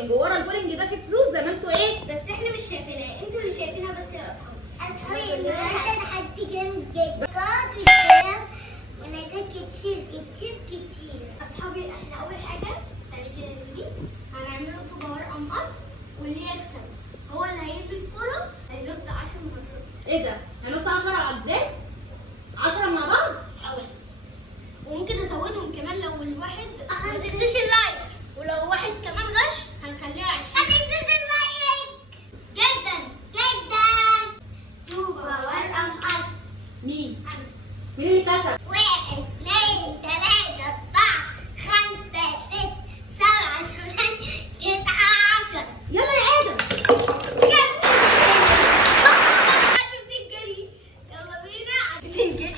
بولينج، وورا البولينج ده في فلوس زي ما انتوا ايه. بس احنا مش شايفينها، انتوا اللي شايفينها بس يا اصحابي. اصحابي النهارده تحدي جامد جدا. قاعد واشتراك وناداك كتير كتير كتير. اصحابي احنا اول حاجه نيجي هنعمله طوبه ورقه مقص، واللي يكسب هو اللي هيرمي الكوره هينط 10 مرات. ايه ده؟ هننط 10 عدات؟ 10 مع بعض؟ حاول. وممكن ازودهم كمان لو الواحد ما تنسوش اللايك، ولو واحد كمان غش هنخليها 20. ما تنسوش اللايك جدا جدا. طوبه ورقه مقص. مين؟ مين اللي كسب؟ 1 2 3 4 5 6 7 8 9 10. يلا يا ادم. حد بتنجري. يلا بينا. بتنجري.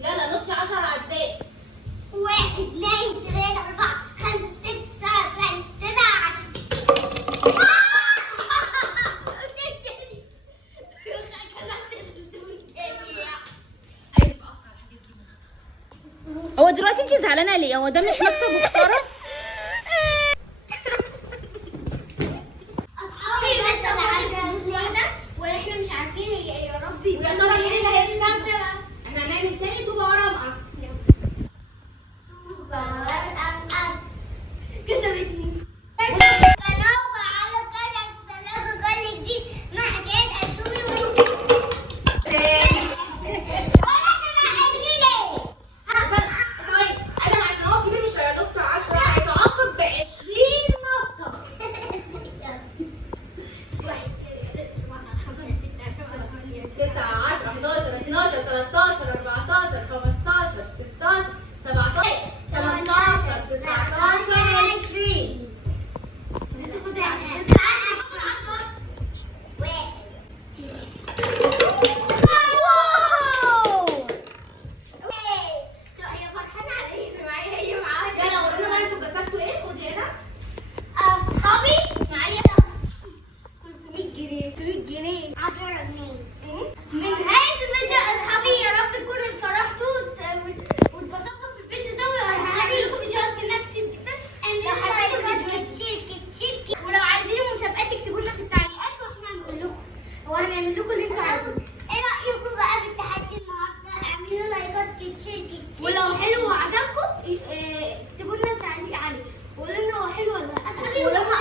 يلا نطش 10 عدات. 1 2 3 4 5 6 7 8 9 10. هو دلوقتي انت زعلانه ليه؟ هو ده مش مكسب وخساره؟ اصحابي بس على فلوس واحده واحنا مش عارفين هي ايه. يا ربي. ويا ترى مين اللي هيكسب؟ سبعة. احنا هنعمل تاني طوبه ورقه مقص. طوبة ورقة مقص. كسبتني. القناة وفعلوا الجرس على السلام وكل جديد مع حكايات أنتومي ادم عشان هو كبير مش هينط 10، هيتعاقب ب 20 نطه. 9 10 11 12 13 14 15 16 17 18 19 20. لسه فاضل هي فرحانة على ايه؟ معايا هي معاها يلا ورينا بقى انتوا كسبتوا ايه؟ خدي ايه ده؟ اصحابي معايا 300 جنيه. 300 جنيه 10 جنيه. من نهاية الفيديو يا اصحابي. يا رب تكونوا انفرحتوا واتبسطتوا في الفيديو ده، وهنعمل لكم فيديوهات منها كتير جدا. لو حبيتوا الفيديو كتير ولو عايزين مسابقات اكتبوا لنا في التعليقات واحنا هنقول لكم، وهنعمل لكم اللي انتوا عايزينه. ايه رأيكم بقى في التحدي النهارده؟ اعملوا لايكات كتير كتير. ولو حلو وعجبكم اكتبوا لنا تعليق عليه وقولوا لنا هو حلو ولا لا. ولما